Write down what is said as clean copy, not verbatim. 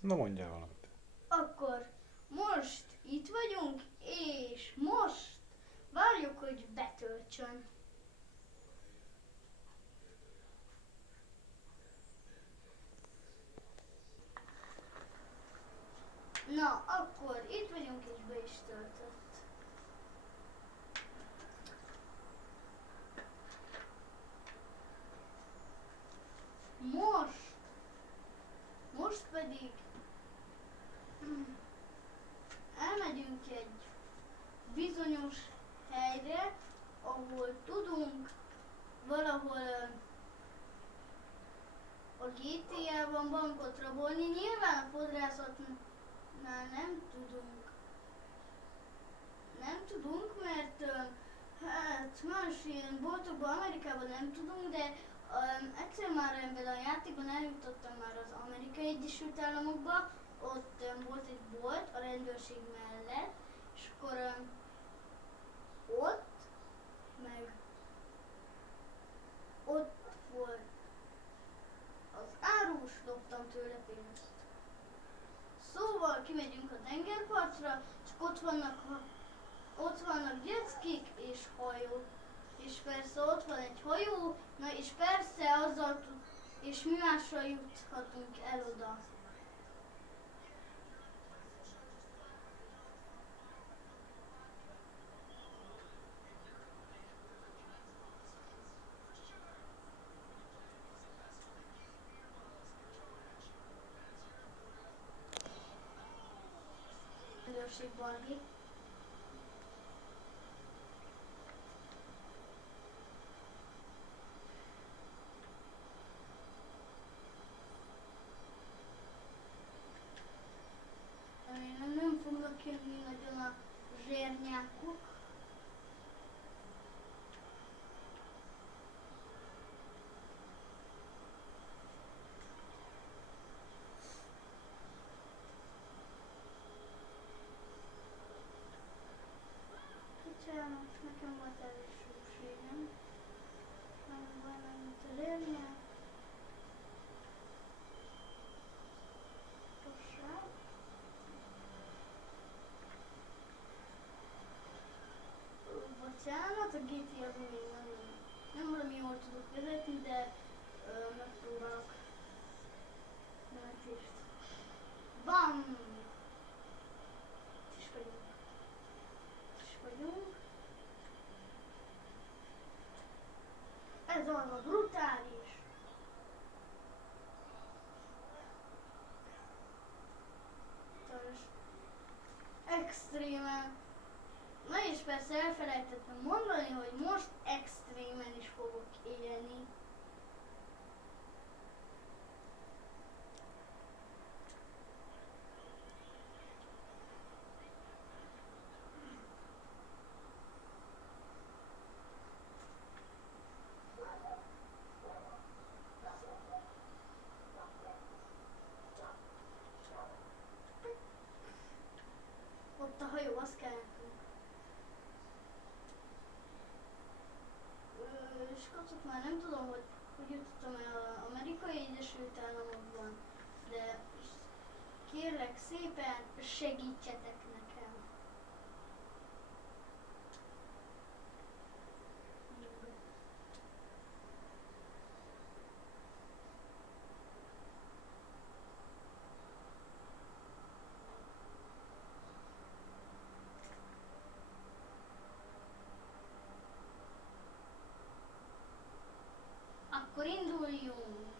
Na mondjál valamit. Akkor most itt vagyunk, és most várjuk, hogy betöltsön. Na, akkor itt vagyunk, és be is töltött. Most, most pedig elmegyünk egy bizonyos helyre, ahol tudunk valahol a GTA-ban bankot rabolni. Nyilván a fodrászatnál nem tudunk. Nem tudunk, mert hát más ilyen boltokban, Amerikában nem tudunk, de egyszer már ebben a játékban eljutottam már az Amerikai Egyesült Államokba, ott volt egy bolt a rendőrség mellett, és akkor ott, meg ott volt az árus, loptam tőle pénzt. Szóval kimegyünk a tengerpartra, és ott vannak jetskik és hajók. És persze ott van egy hajó, na és persze és mi mással juthatunk el oda. Rendőrség Bargi. Remélem nem fognak jönni nagyon a zsérnyákok. Bocsánat, nekem volt elég szükségem. Nem van, mint a zsérnyák. Tosság. Bocsánat, a GTA-ban még nem valami jól tudok vezetni, de megpróbálok menetést. Bam! Itt is vagyunk. Itt is vagyunk. Ez az a brutális. Extrémen. Na és persze elfelejtettem mondani, hogy most extrémen is fogok élni. Ott a hajó, az kell nekünk. És kapcsolat már nem tudom, hogy jutottam el az Amerikai Egyesült Államokban, de kérlek szépen segítsetek nekem. Akkor induljunk!